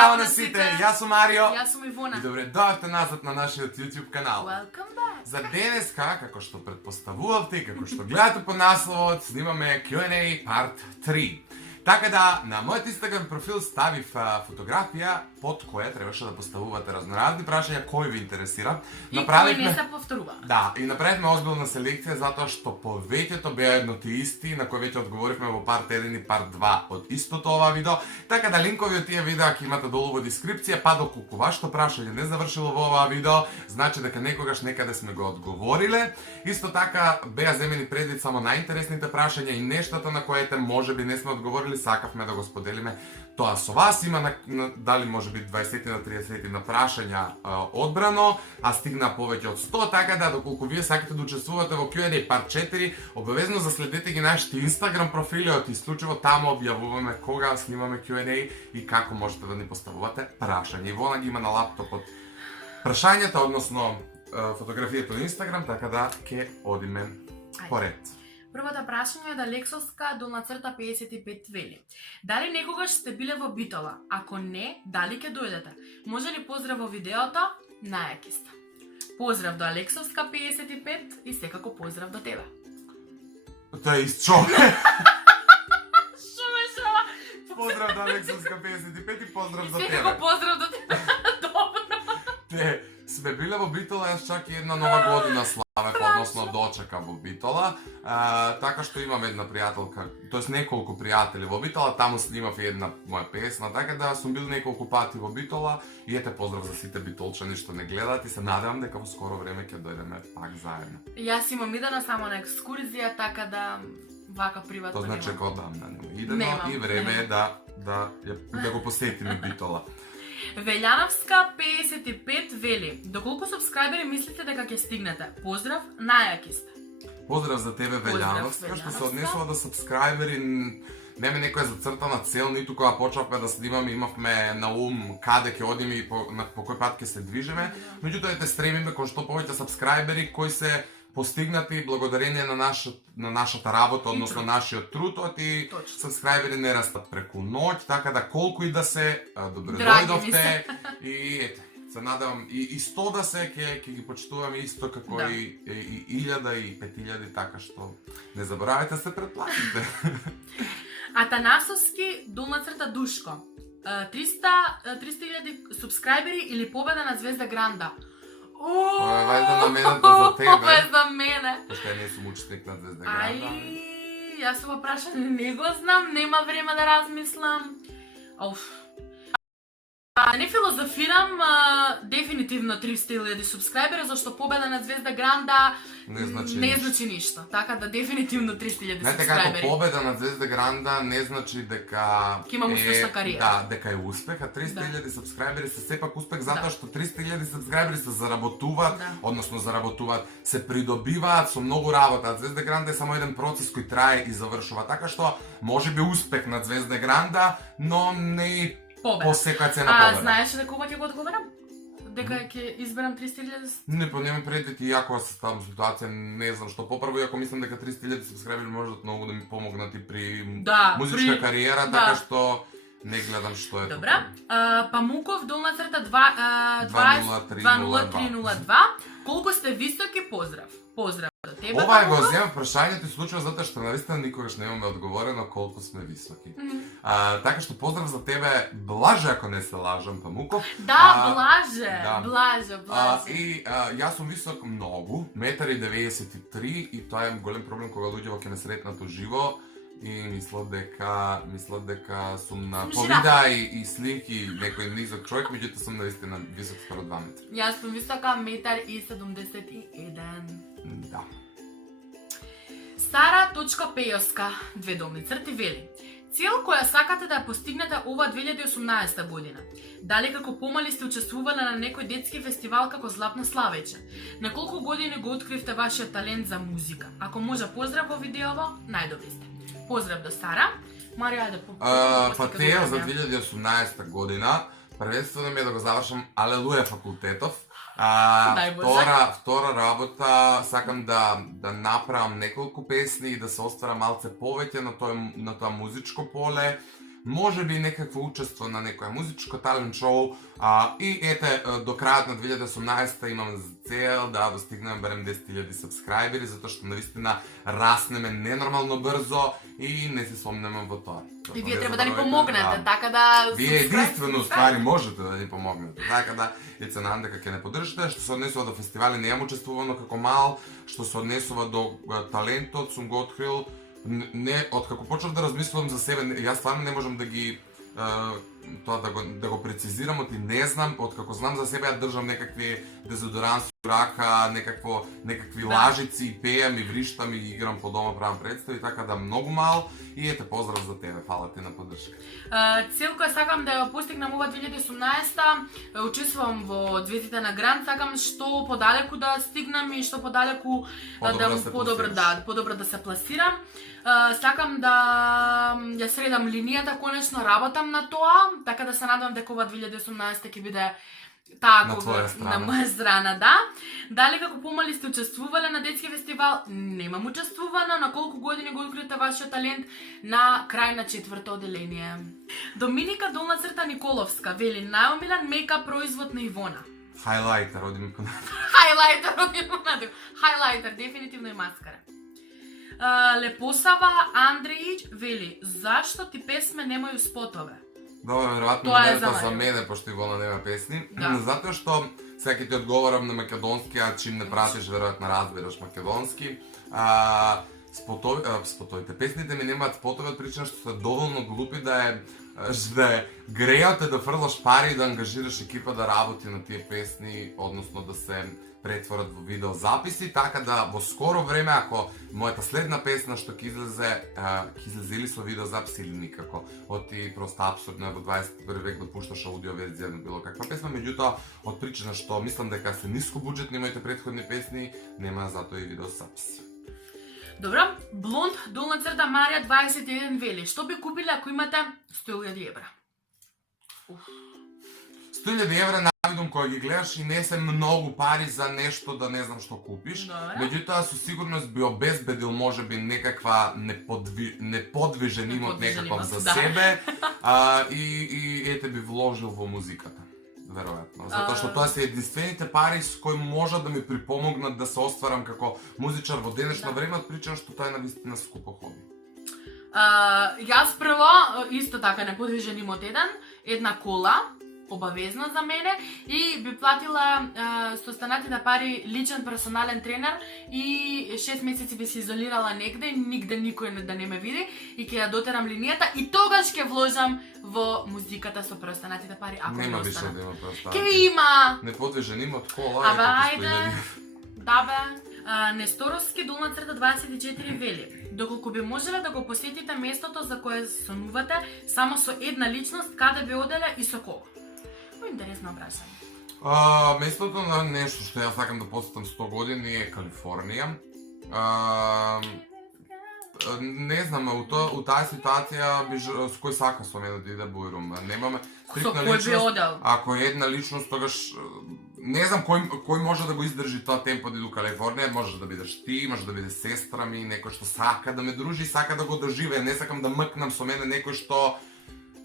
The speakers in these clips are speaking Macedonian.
Здраво на сите, јас сум Марио. Јас сум Ивона. И добре дојавте назад на нашиот YouTube канал. Welcome back. За денеска, како што претпоставувавте и како што гледате по насловот, снимаме Q&A part 3. Така да, на мојот Instagram профил ставив фотографија под која требаше да поставувате разноразни прашања кои ви интересира. И кои не се повторува. Да, и направивме озбилна селекција затоа што повеќето беа едноти исти, на кои веќе одговоривме во парт 1 и парт 2 од истото ова видео. Така да линкови од тие видеа ќе имате долу во дескрипција, па доколку вашето прашање не завршило во оваа видео, значи дека некогаш некаде сме го одговориле. Исто така беа земени предвид само најинтересните прашања и нештата на коите можеби не сме одговорили, сакавме да го споделиме тоа со вас. Има дали можеби 20 на 30 на прашања одбрано, а стигна повеќе од 100, така да доколку вие сакате да учествувате во Q&A парт 4, обавезно заследете ги нашите Instagram профили, од исклучиво таму објавуваме кога снимаме Q&A и како можете да ни поставувате прашања. Ивона ги има на лаптопот прашањата, односно фотографијата на Instagram, така да ќе одиме поред. Првото прашање е од Алексовска долна црта 55 вели. Дали некогаш сте биле во Битола? Ако не, дали ќе дојдете? Може ли поздрав во видеото? Најаки сте. Поздрав до Алексовска 55 и секако поздрав до тебе. Тоа е изчове. Шо? Поздрав до Алексовска 55 и поздрав до тебе. Секако поздрав до тебе. Добро. Те, сме биле во Битола, јас чак и една нова година славев, односно дочека во Битола. Така што имам една пријателка, тоест неколку пријатели во Битола, таму снимав и една моја песна, така да сум бил неколку пати во Битола и ете поздрав за сите битолчани што не гледат и се надевам дека во скоро време ќе дојдеме пак заедно. Јас имам идена само на екскурзија, така да вака приватно Тоа значи немам. дека одамна нема идено и време е да го посетиме Битола. Велјановска 55 вели. Доколку субскрајбери мислите дека ќе стигнете? Поздрав, најаки сте. Поздрав за тебе, Велјановска, што се однесува до сабскрајбери. Нема некоја зацртана цел, ниту кога почнавме да снимаме, имавме на ум каде ќе одиме и по кој пат ќе се движиме. Меѓутоа те стремиме кон што повеќе сабскрајбери кои се постигнати благодарение на нашата работа, односно нашиот труд, и сабскрајбери не растат преку ноќ, така да колку и да се добре дојдовте и ете, се надевам и 100 да се ќе ги почитуваме исто како и 1000 и 5000, така што не заборавајте се претплатите. Атанасовски долна црта Душко. 300.000 субскрајбери или победа на Звезда Гранда? Ова е вајда намената за тебе. Ова е за мене. Пошто ја не сум учесник на Звезда Гранда. Јас ова прашање не го знам, нема време да размислам. Не филозофирам, дефинитивно 300.000 субскрајбери, зашто победа на Звезда Гранда не значи ништо. Така да дефинитивно 300.000 субскрајбери. Како победа на Звезда Гранда не значи дека ќе имам успешна кариера. Да, дека е успех, а 300.000 субскрајбери се сепак успех затоа што 300.000 субскрајбери се заработуваат, односно заработуваат, се придобиваат со многу работа. Звезда Гранда е само еден процес кој трае и завршува. Така што можеби успех на Звезда Гранда, но не по секоја цена победа. Знаеш дека ова ќе го одговорам? Дека ќе изберам 300.000? Не, па нема предвид и ако се ставам ситуација, не знам што попрво, иако мислам дека 300.000 субскрајбери можат многу да ми помогнат и при музичка кариера, така што не гледам што е тоа. Добра. Памуков долна црта 20302. Колку сте високи? Поздрав. Поздрав до тебе. Ова го земам прашањето и случува затоа што навистина никогаш немаме одговорено колку сме високи. Така што поздрав за тебе, Блаже ако не се лажам, Памуков. Да, Блаже. И јас сум висок многу, 1,93 и тоа е голем проблем кога луѓето ќе ме сретнат уживо. И мислат дека сум на повидеа и слики некој низок човек, меѓутоа сум навистина висок скоро 2 метри. Јас сум висока 1,71 м. Да. Sara.Pejoska, 2 долни црти вели. Цел која сакате да ја постигнете ова 2018 година. Дали како помали сте учествувале на некој детски фестивал како Златно славеќе? На колку години го откривте вашиот талент за музика? Ако може поздрав во видеово, најдобри сте. Поздрав до Сара. Марио, ајде Патеја за 2018 година, првенствено ми е да го завршам Алелуја факултетов. Втора работа, сакам да направам неколку песни и да се оствара малце повеќе на тоа музичко поле. може би некакво учество на некоја музичко талент шоу. И ете, до крајот на 2018 имам за цел да достигнем барем 10.000 сабскрајбери, затоа што навистина раснеме ненормално брзо и не се сомнеме во тоа. И вие треба да ни помогнете, така да... Вие единствено ствари можете да ни помогнете, така да и се надам дека ќе не поддржите. Што се однесува до фестивали, не имам учествувано како мал, што се однесува до талентот, сум го открил, не, откако почнав да размислувам за себе, јас стварно не можам да ги тоа да го прецизирам, оти не знам, откако знам за себе, ја држам некакви дезодоранси у рака, некакви лажици, и пеам и вриштам и играм по дома, правам представи, така да многу мал и ете поздрав за тебе, фала ти на поддршка. Цел која сакам да ја постигнам ова 2018, учествувам во Звездите на Гранд, сакам што подалеку да стигнам и што подалеку подобро да се пласирам. Сакам да ја средам линијата, конечно работам на тоа, така да се надам дека ова 2018 ќе биде на моја страна, да. Дали како помали сте учествувале на детски фестивал? Немам учествувано. На колку години го открите вашиот талент? На крај на 4-то одделение. Доминика _Николовска вели најомилен мейкап производ на Ивона. Хайлайтер, одим по Хайлайтер, дефинитивно и маскара. Лепосава Андреич вели, зашто ти песме немају спотове? Добро, веројатно модерата за мене, пошто Ивона нема песни. Затоа што сега ќе ти одговорам на македонски, а чим не пратиш, веројатно разбираш македонски. Спотовите песните ми немаат спотове, причина што се доволно глупи да грејот е да фрлаш пари и да ангажираш екипа да работи на тие песни, односно да се претворат во видеозаписи, така да во скоро време, ако мојата следна песна што ќе излезе или со видеозапис или никако, оти просто апсурдно е во 21 век да пушташ аудио верзија на било каква песна, меѓутоа од причина што мислам дека се ниско буџетни моите претходни песни, нема затоа и видеозаписи. Добро, Блонд _ Марија 21 вели, што би купиле ако имате 100.000 евра? 100.000 евра најдум кога ги гледаш и не се многу пари за нешто да не знам што купиш. Меѓутоа со сигурност би обезбедил можеби некаква неподвижен имот некаков за себе и ете би вложил во музиката. Веројатно, затоа што тоа се единствените пари с кои може да ми припомогнат да се остварам како музичар во денешно време, од причина што тоа е навистина скупо хоби. Јас прво исто така неподвижен имот една кола, обавезно за мене, и би платила со останатите пари личен персонален тренер и 6 месеци би се изолирала негде, нигде никој да не ме види и ќе ја дотерам линијата и тогаш ќе вложам во музиката со преостанатите пари, ако нема не више останат. да има преостанати. Ке има! Неподвижен имот кола Абе, ајде! Да бе! Несторовски _ 24 вели, доколку би можеле да го посетите местото за кое сонувате само со една личност, каде би оделе и со кого? Интересно прашање. Местото на нешто што јас сакам да посетам 100 години е Калифорнија. Не знам, у таа ситуација с кој сака со мене да иде Бојрум. Немаме стрикна личност. Ако е една личност, тогаш не знам кој може да го издржи тоа темпо да иду Калифорнија. Може да бидеш ти, може да биде сестра ми, некој што сака да ме дружи, сака да го доживее. Не сакам да мкнам со мене некој што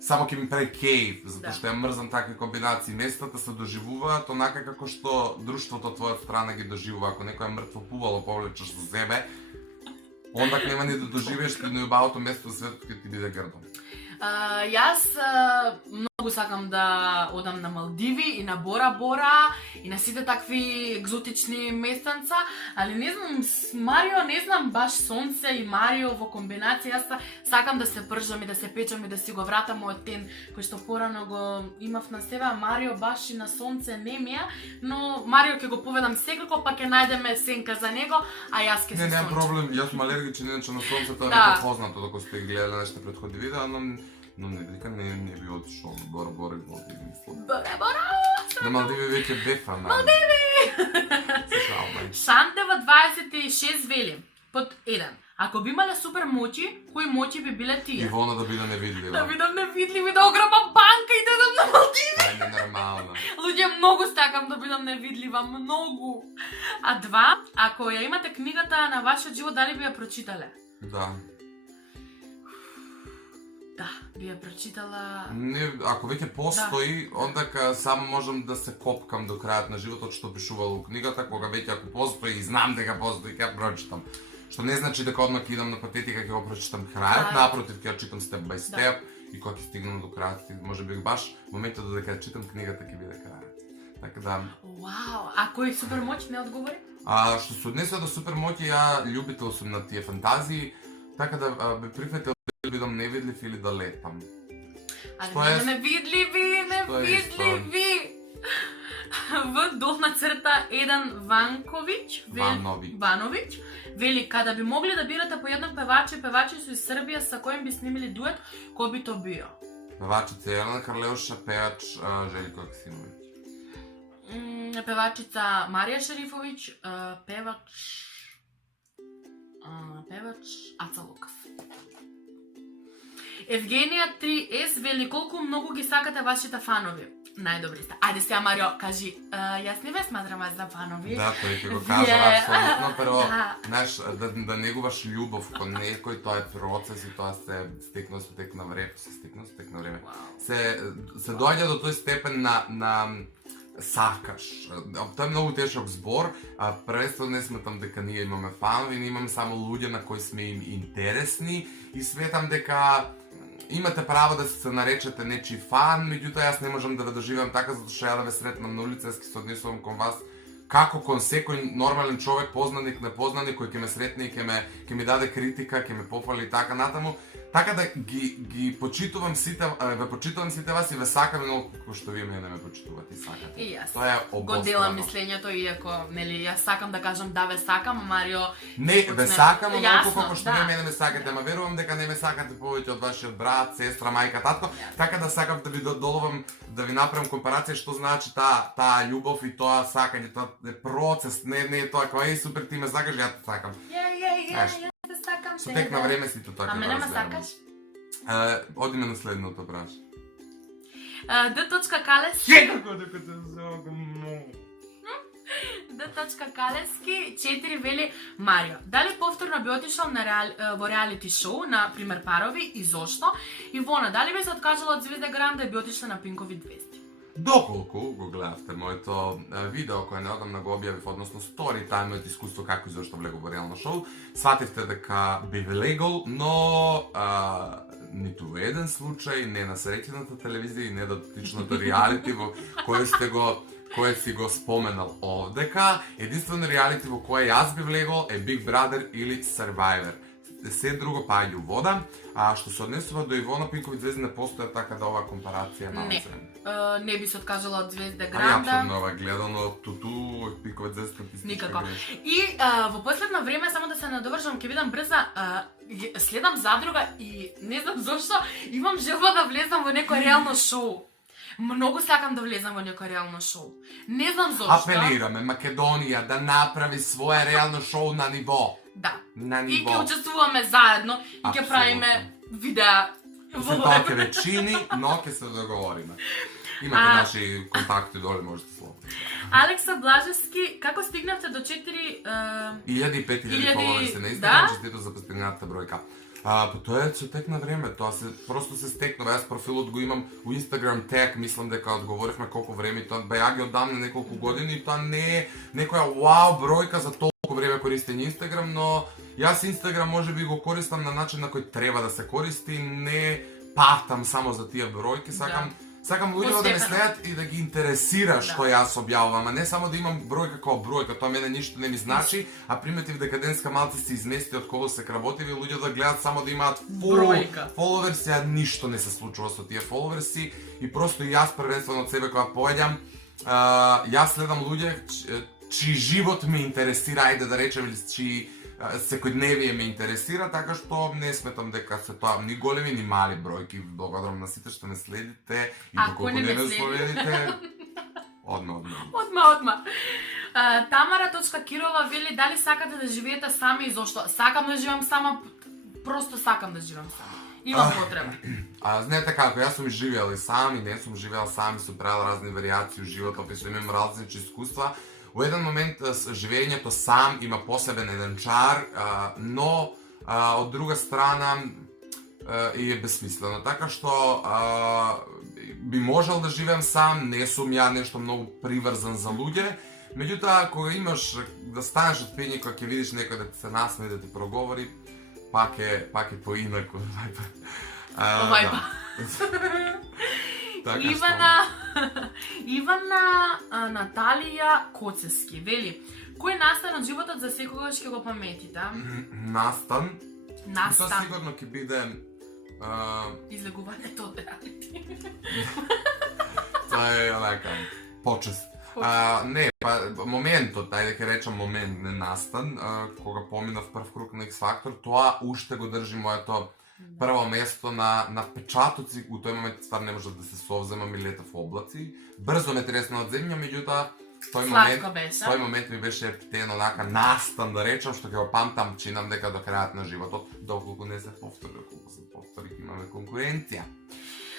само ќе ми прави кейф, затоа што ја мрзам такви комбинации. Местата се доживуваат онака како што друштвото од твоја страна ги доживува. Ако некој мртво пувало повлечеш со себе, онда нема ни да доживееш и најубавото место за светот ќе ти биде грдо. Јас многу сакам да одам на Малдиви и на Бора Бора и на сите такви екзотични местенца, али не знам, с Марио, не знам баш сонце и Марио во комбинација. Јас сакам да се пржам и да се печам и да си го вратам мојот тен кој што порано го имав на себе, а Марио баш и на сонце не ми е, но Марио ќе го поведам секако, па ќе најдеме сенка за него, а јас ќе се сончам. Не, нема проблем, јас сум алергичен иначе на сонцето, не познато докато сте гледале нашите претходни видеа, но не дека не би отишол на Бора Бора и Малдиви, мислам. Бора Бора! На Малдиви веќе бефа, Малдиви! Шантева 26 вели, под 1. Ако би имале супер моќи, кои моќи би биле тие? Ивона да биде невидлива. Да бидам невидлива и да ограбам банка и да идам на Малдиви. Ај, ненормално. Луѓе, многу сакам да бидам невидлива, многу. А 2, ако ја имате книгата на вашиот живот, дали би ја прочитале? Да. Да, би ја прочитала. Не, ако веќе постои, онда само можам да се копкам до крајот на животот што пишувало у книгата, кога веќе ако постои и знам дека постои, ќе ја прочитам. Што не значи дека одмак идам на патетика ќе го прочитам крајот, напротив ќе ја читам степ бај степ и кога ќе стигнам до крајот, можеби баш моментот додека ја читам книгата ќе биде крајот. Така да. Вау, а кој супермоќ не одговори? Што се однесува до супермоќи, ја љубител сум на тие фантазии, така да би прифатил да бидам невидлив или да летам. Але невидливи. В долна црта еден Вановиќ вели, када би могли да бирате по еден певач и певачи со из Србија со коим би снимили дует, кој би то био? Певачица Елена Карлеуша, певач Желјко Аксимовиќ. Певачица Марија Шерифовиќ, певач Аца Лукас. Евгенија 3S вели, колку многу ги сакате вашите фанови? Најдобри сте. Ајде сега, Марио, кажи, јас не ве сметрам вас за фанови. Да, тој ќе го кажа апсолутно, прво, знаеш, да негуваш љубов кон некој, тоа е процес и тоа се стекна со тек на време. Се доаѓа до тој степен на сакаш. Тоа е многу тешок збор, првенствено не сметам дека ние имаме фанови, ние имаме само луѓе на кои сме им интересни и сметам дека имате право да се наречете нечи фан, меѓутоа јас не можам да ве доживам така, затоа што ја да ве сретнам на улица, јас ќе се однесувам кон вас како кон секој нормален човек, познаник, непознаник, кој ќе ме сретне и ќе ми даде критика, ќе ме пофали и така натаму. Така да ги почитувам сите, ве почитувам сите вас и ве сакам многу како што вие мене ме почитувате и сакате. И јас. Тоа е обоствено. Го делам мислењето, иако нели јас сакам да кажам да ве сакам, Марио. Не, ве сакам многу како што вие мене ме сакате, ама верувам дека не ме сакате повеќе од вашиот брат, сестра, мајка, татко. Така да сакам да ви доловам, да ви направам компарација што значи таа љубов и тоа сакање, тоа е процес, не е тоа како еј супер ти ме сакаш, ја те сакам. Сакам со тек на време си тоа. А мене ме сакаш? Одиме на следното праш. Д.Калески. Како дека те сакам. Д.Калески 4 вели, Марио, дали повторно би отишол во реалити шоу, на пример Парови, и зошто? Ивона, дали би се откажала од Звезда Гранда и би отишла на Пинкови 200? Доколку го гледавте моето видео кое неодамна го објавив, односно стори тај моето искуство како и зашто влегов во реално шоу, свативте дека би влегол, но ниту во еден случај, не на среќената телевизија и не дотичното реалити во кое си го споменал овдека. Единствено реалити во кое јас би влегол е Big Brother или Survivor. Се друго паѓа у вода, а што се однесува до Ивона, Пинкови звезди не постојат, така да оваа компарација малку не. Не би се откажала од Звезда Гранда. Апсолутно ова гледано туту Пинкови звезди статистички. Никако. И во последно време, само да се надовршам, ќе видам брза, следам Задруга и не знам зошто имам желба да влезам во некој реално шоу. Многу сакам да влезам во некој реално шоу. Не знам зошто. Апелираме Македонија да направи свое реално шоу на ниво. Да. На ниво. И ќе учествуваме заедно и ќе правиме видеа. Се тоа ќе ве чини, но ќе се договориме. Имате наши контакти доле, можете слободно. Алекса Блажевски, како стигнавте до 4 и 5000 фоловерси на Инстаграм, честито за постигнатата бројка. Тоа е со тек на време, тоа просто се стекнува. Јас профилот го имам у Instagram тег, мислам дека одговоривме колку време, тоа беа ги одамна неколку години и тоа не е некоја вау бројка за толку време користење Instagram, но јас Instagram можеби го користам на начин на кој треба да се користи, не патам само за тие бројки, сакам луѓето да ме следат и да ги интересира што јас објавувам, а не само да имам бројка како бројка, тоа мене ништо не ми значи, а приметив дека денеска малце се измести од кого се работи, луѓето да гледат само да имаат фоловерси, а ништо не се случува со тие фоловерси и просто јас првенствено од себе кога поаѓам, јас следам луѓе чии живот ме интересира, ајде да речем, или чии секојдневие ме интересира, така што не сметам дека се тоа ни големи ни мали бројки. Благодарам на сите што ме следите и доколку не ме следите, одма. Тамара.Кирова вели, дали сакате да живеете сами и зошто? Сакам да живеам сама, просто сакам да живеам сама. Имам потреба. Знаете како, јас сум живеал и сам и не сум живеал сам, сум правил разни варијации у животот и имам различни искуства. У еден момент живењето сам има посебен еден чар, но од друга страна и е безсмислено. Така што би можел да живеам сам, не сум ја нешто многу приврзан за луѓе, меѓутоа кога имаш да станеш од пење, кога ќе видиш некој да се насмее да ти проговори, пак е поинаку. Вајба. Така Ивана Наталија Коцески вели: кој настан од животот за секогаш ќе го паметите? Настан. Настан. Тоа сигурно ќе биде Излегувањето од реалити. Тоа е онака почест. Не, па моментот, ајде ќе речам момент, не настан, кога поминав прв круг на X Factor, тоа уште го држи моето прво место на печатоци. У тој момент ствар не можев да се совземам и летав во облаци. Брзо ме тресна од земја, меѓутоа тој момент ми беше птен онака настан, да речам, што ќе го памтам, чинам дека до крајот на животот, доколку не се повтори, колку се повтори, имаме конкуренција.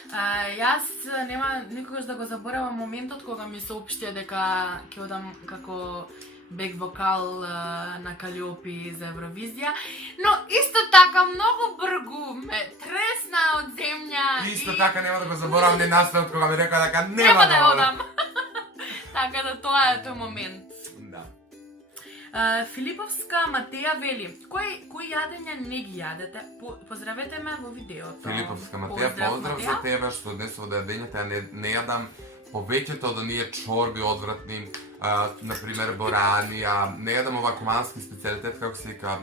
Јас нема никогаш да го заборавам моментот кога ми соопштија дека ќе одам како бек вокал на Калиопи за Евровизија, но исто така многу бргу ме тресна од земја. Исто така нема да го заборавам ни настанот кога ми рекоа дека нема да одам. Така да тоа е тој момент. Да. Филиповска Матеја вели: кои јадења не ги јадете? Поздравете ме во видеото. Филиповска Матеја, поздрав за тебе, што однесува да јадењата, ја не јадам повеќето од оние чорби одвратни, например борани, не јадам ова кумански специјалитет, како се вика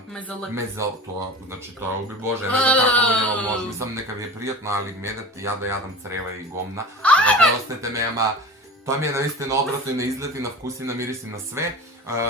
мезал, тоа, значи тоа уби Боже, не знам како луѓето може, мислам нека ви е пријатно, али медет ја да јадам црева и гомна. Простете ме, ама тоа ми е наистина одвратно и на изглед и на вкус и на мирис и на све.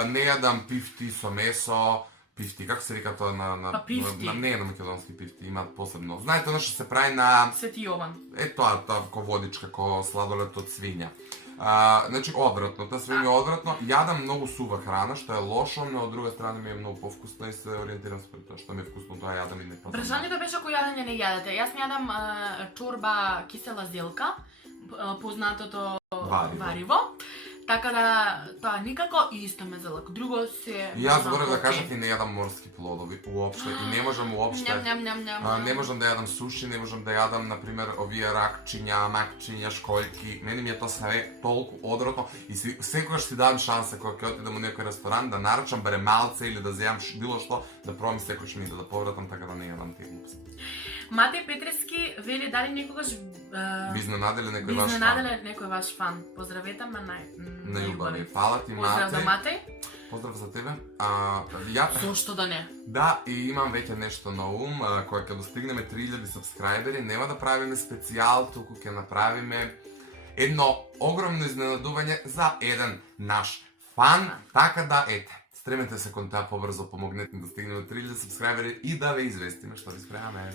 Не јадам пифти со месо, пифти, како се вика тоа не на македонски пифти, имаат посебно. Знаете, она што се прави на Свети Јован. Тоа ко водичка, ко сладолед од свиња. Значи, одвратно, тоа све ми е одвратно. Јадам многу сува храна, што е лошо, но од друга страна ми е многу повкусно и се ориентирам според тоа што ми е вкусно, тоа јадам и не пазам. Прашањето беше кој јадење не јадете. Јас не јадам чорба кисела зелка, познатото вариво. Така да тоа никако и исто ме залак. Друго се Јас зборев да кажав и не јадам морски плодови уопште и не можам уопште. Не можам да јадам суши, не можам да јадам на пример овие ракчиња, макчиња, шкољки. Мене ми е тоа све толку одвратно и секогаш си давам шанса кога ќе отидам во некој ресторан да нарачам барем малце или да земам било што, да пробам секогаш ми да повратам, така да не јадам тие глупости. Матеј Петрески вели дали некогаш би изненаделе некој ваш фан. Поздравете ме најубави. Фала ти, Матеј. Поздрав за Матеј. Поздрав за тебе. Зошто да не? Да, и имам веќе нешто на ум, кога ќе достигнеме 3000 сабскрајбери, нема да правиме специјал, туку ќе направиме едно огромно изненадување за еден наш фан, така да ете. Стремете се кон таа побрзо, помогнете да стигнеме до 3000 сабскрајбери и да ве известиме што ви спремаме.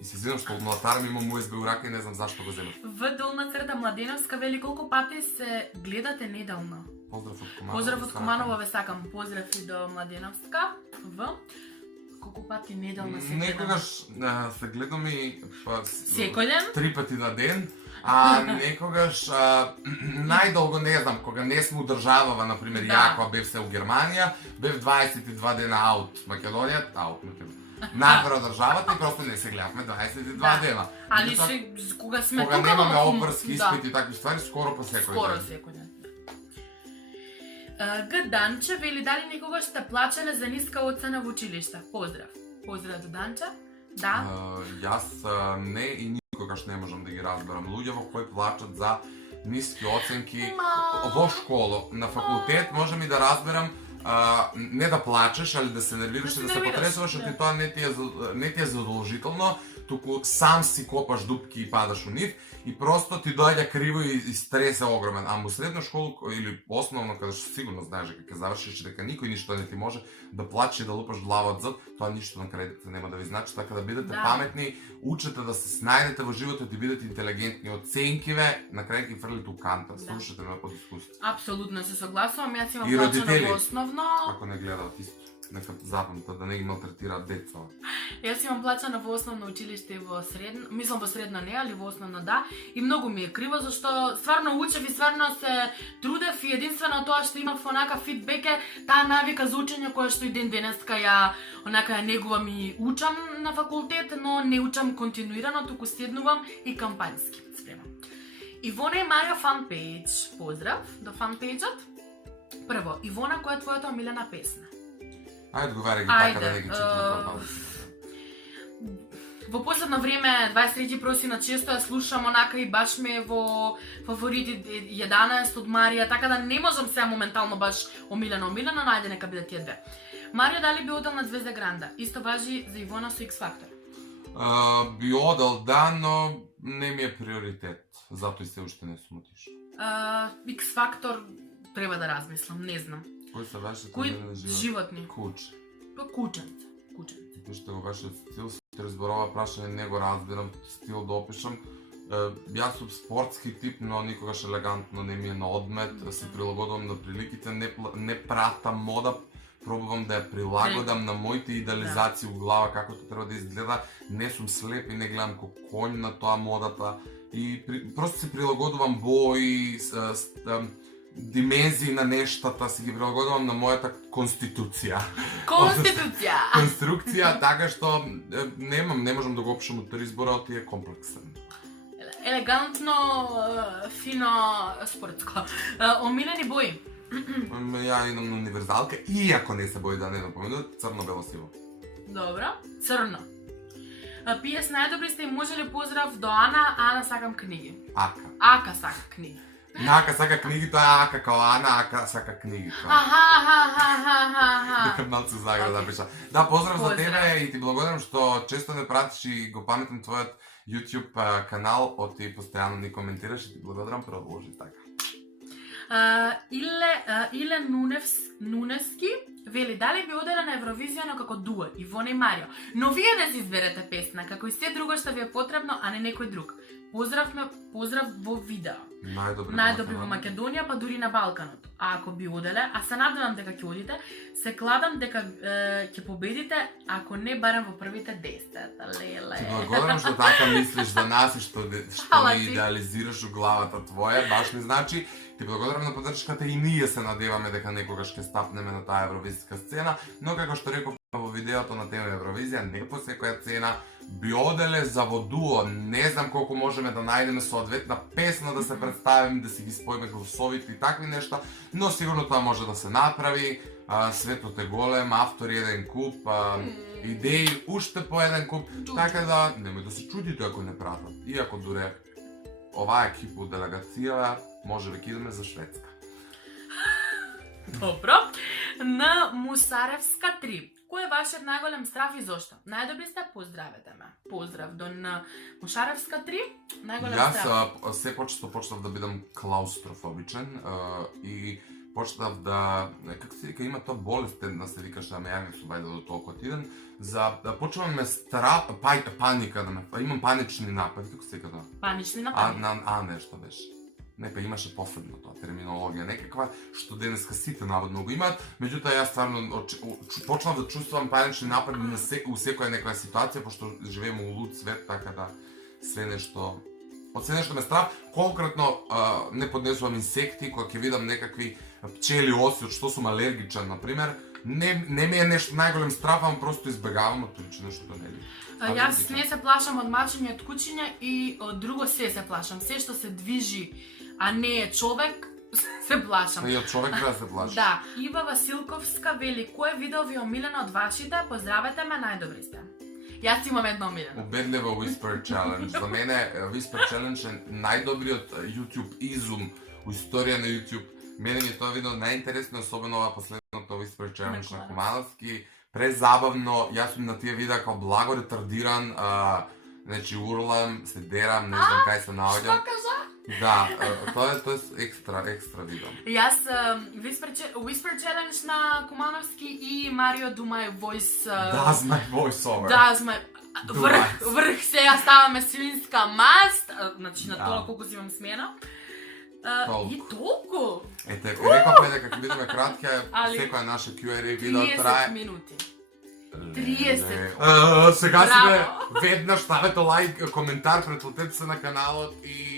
И се извинам што млатарам имам USB у рака и не знам зашто го земав. В долна црта Младеновска вели колку пати се гледате неделно. Поздрав од Куманово ве сакам. Поздрав и до Младеновска. Колку пати неделно се гледаме? Некогаш се гледаме секој ден? 3 пати на ден. Некогаш најдолго не знам, кога не сме удржавава, например, ја кога бев се у Германија, бев 22 дена аут Македонија, напред државата и просто не се гледавме 22 дена. Али кога сме кога немаме обврски испити и такви ствари, скоро па секој ден. Г. Данче вели дали некогаш сте плачеле за ниска оцена во училиште? Поздрав. Поздрав до Данче. Да. Јас не и никогаш не можам да ги разберам луѓе во кои плачат за ниски оценки во школа. На факултет можам и да разберам не да плачеш, али да се нервираш и да се потресуваш, ти тоа не ти е задолжително, туку сам си копаш дупки и падаш у нив и просто ти доаѓа криво и стрес е огромен. Ама у средна школа или основно, каде што сигурно знаеш дека ќе завршиш дека никој ништо не ти може да плачеш и да лупаш глава од зад, тоа ништо на крај нема да ви значи, така да бидете паметни, учете да се снајдете во животот и бидете интелигентни, оценкиве на крај ги фрлите у канта. Слушате ме под искуство. Апсолутно се согласувам, јас имам плачено во основно. Ако не гледаат исто, нека запамтат да не ги малтретираат деца. Јас имам плачено во основно училиште и во средно, мислам во средно не, али во основно да, и многу ми е криво зашто стварно учев и стварно се трудев и единствено тоа што имав онака фидбек е таа навика за учење која што и ден денеска ја онака ја негувам и учам на факултет, но не учам континуирано, туку седнувам и кампањски спремам. Ивона и Марио фанпејдж, поздрав до фанпејџот. Прво, Ивона, која е твојата омилена песна? Ајде, одговарај ги така да не ги читам. Во последно време, 23 просина, често ја слушам онака и баш ме во фаворити 11 од Марија, така да не можам сега моментално баш омилено, но најде нека биде тие две. Марија дали би одел на Звезда Гранда? Исто важи за Ивона со X Factor. Би одел, да, но не ми е приоритет. Затоа и се уште не сум отишол. X Factor треба да размислам, не знам. Кои се вашите Кои омилени животни? Куче. Па кученце. Пишете го вашиот стил, се разборува прашање, не го разбирам стил да опишам. Јас сум спортски тип, но никогаш елегантно не ми е на одмет, се прилагодувам на приликите, не пратам мода, пробувам да ја прилагодам на моите идеализации у глава како тоа треба да изгледа. Не сум слеп и не гледам како конј на тоа модата и просто се прилагодувам бои, димензии на нештата, си ги прилагодувам на мојата конституција. Конструкција, така што не можам да го опишам од изборот и е комплексен. Елегантно, фино, спортско. Омилени бои? Ја идам на универзалка, иако не се бои да не напоменуват, црно-бело-сиво. Добро, црно. PS најдобри сте и може ли поздрав до Ана? Ана сакам книги. Ака сака книги. Ака сака книги, тоа е Ака као Ана, Ака сака книги. Дека малце загра да пиша. Да, поздрав за тебе и ти благодарам што често не пратиш и го паметам твојот YouTube канал, оти постојано ни коментираш и ти благодарам, продолжи така. Иле Нуневски вели дали би оделе на Евровизија, но како дуо Ивона и Марио. Но вие не си изберете песна, како и се друго што ви е потребно, а не некој друг. Поздрав во видео. Најдобри во Македонија, па дури на Балканот. А ако би оделе, а се надевам дека ќе одите, се кладам дека ќе победите, ако не барем во првите 10. Леле. Ти благодарам што така мислиш за нас и што ни идеализираш у главата твоја, баш не значи. Ти благодарам на поддршката и ние се надеваме дека некогаш ќе стапнеме на таа евровизиска сцена, но како што реков во видеото на тема Евровизија, не по секоја цена би оделе за во дуо. Не знам колку можеме да најдеме соодветна песна да се представиме, да си ги споиме гласовите и такви нешта, но сигурно тоа може да се направи. Светот е голем, автори еден куп, идеи уште по еден куп, така да немој да се чудите ако не пратат. Иако дуре оваа екипа од делегацијава може веќе идеме за Шведска. Добро. На Мусаревска 3. Кој е вашиот најголем страв и зошто? Најдобри сте, поздравете ме. Поздрав до на Мушаревска 3. Најголем страв. Јас се почнав да бидам клаустрофобичен и почнав да, како се вика, има тоа болест, да се викаш да ме јави со бајда до толку отиден, за да почнувам ме страв, паника да ме, имам панични напади, како се вика тоа? Панични напади? Нешто беше. Не, па имаше посебно тоа терминологија некаква, што денеска сите наводно го имаат, меѓутоа јас стварно почнав да чувствувам панични напади у секоја некоја ситуација, пошто живееме у луд свет, така да све нешто ме страв. Конкретно не поднесувам инсекти, кога ќе видам некакви пчели, оси, од што сум алергичен, например, не ми е нешто најголем страв, ам просто избегавам од тоа нешто да не би. Јас не се плашам од мачење, од кучиња и од друго се плашам. Се што се движи, а не е човек, се плашам. И од човек да се плашам. Да. Ива Василковска вели, кој видео ви омилено од вашите? Поздравете ме, најдобри сте. Јас имам едно омилено. Убедливо Whisper Challenge. За мене Whisper Challenge е најдобриот YouTube изум у историја на YouTube. Мене ми тоа видео најинтересно, особено ова последното Whisper Challenge на Кумановски. Презабавно, јас сум на тие видеа како благо ретардиран, значи урлам, се дерам, не знам кај се наоѓам. Што кажа? Да, тоа е екстра видео. Јас Whisper Challenge на Кумановски и Марио Do My Voice. Does My Voice Over. Does My врх сега ставаме свинска маст, значи на тоа колку си имам смена. И толку. Ете, рековме дека ќе бидеме кратки, секоја наша Q&A видео трае 30 минути. 30. Сега си Браво. веднаш ставете лайк, коментар, претплатете се на каналот и